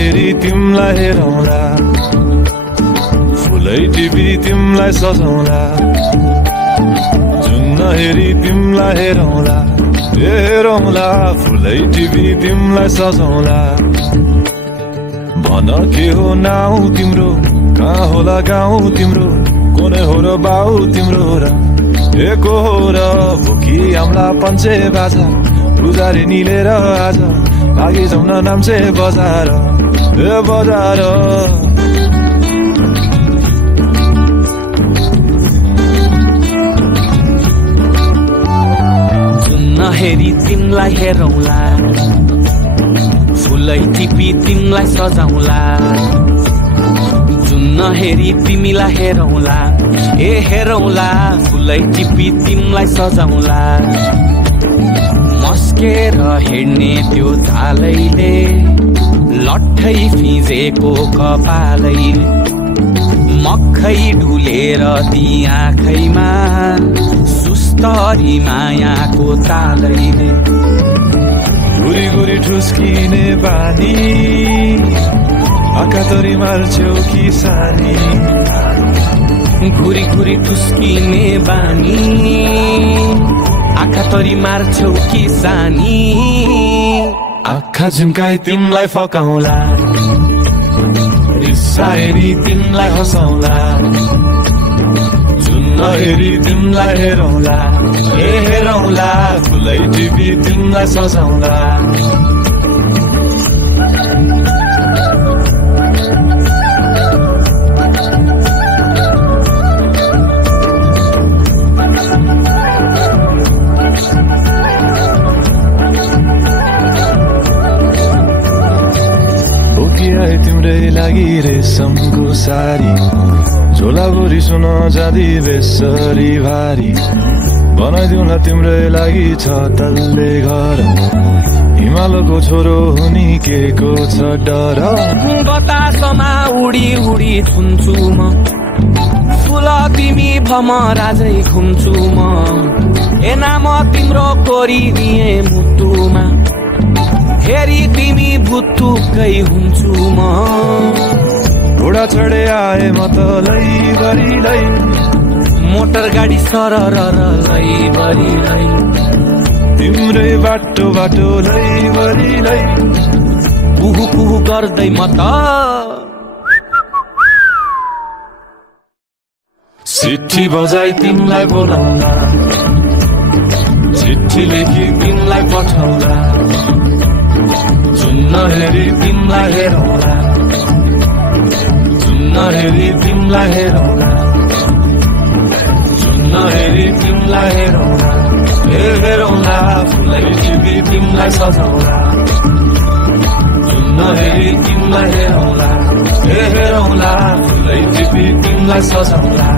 हेरी तिमलाई हेरौँला फुलै टिपी तिमलाई सजाउँला जुन हेरी तिमलाई हेरौँला हेरौँला फुलै टिपी तिमलाई सजाउँला भन के हो नाउ तिम्रो कहाँ होला गाउँ तिम्रो कोने हो र बाउ तिम्रो र एको हो र भोकी आम्ला पञ्चे बाजा पुजारी निलेर आज भागी जाउँ न नाम्चे बजार ए बजार जुन हेरी तिमलाई हेरौँला फुलै टिपी तिमलाई सजाउँला जुन हेरी तिमीलाई हेरौँला ए हेरौँला फुलै टिपी तिमलाई सजाउँला मस्केर हेर्ने त्यो झालैले लट्ठै फिजेको कपालैले मक्खै ढुलेर ती आँखैमा सुस्तरी मायाको तालैले गुरी गुरी ठुस्किने बानी आकातरी मार्छौ कि सानी घुरी घुरी ठुस्किने बानी आँखा तरी मार्छौ कि सानी आँखा झुम्काई तिमलाई फकाउँला रिसाएरी तिमलाई हँसाउँला जुन हेरी तिमलाई हेरौँला ए हेरौँला फुलै टिपी तिमलाई सजाउँला तिम्रै लागि रेशमको सारी झोलाभरि सुन जाँदी बेसरी भारी बनाइदिउँला तिम्रै लागि छ तल्ले घर हिमालको छोरो हुनी के को छ डर बतासमा उडी उडी छुन्छु म फुल तिमी भमराजै घुम्छु म ए नाम तिम्रो कोरिदिए मुटुमा हेरी तिमी भुत्तुकै हुन्छु म घोडा चढे आए म त लैभरि मोटर गाडी सरर लैभरि तिम्रै बाटो बाटो लैभरि पुहु पुहु गर्दै म त चिठी बजाई तिमलाई बोलाउँला चिठी लेखी तिमलाई पठाउँला जुन हेरी तिमलाई हेरौँला जुन हेरी तिमलाई हेरौँला जुन हेरी तिमलाई हेरौँला हेरौँला फुलै टिपी तिमलाई सजाउँला जुन हेरी तिमलाई हेरौँला हेरौँला फुलै टिपी तिमलाई सजाउँला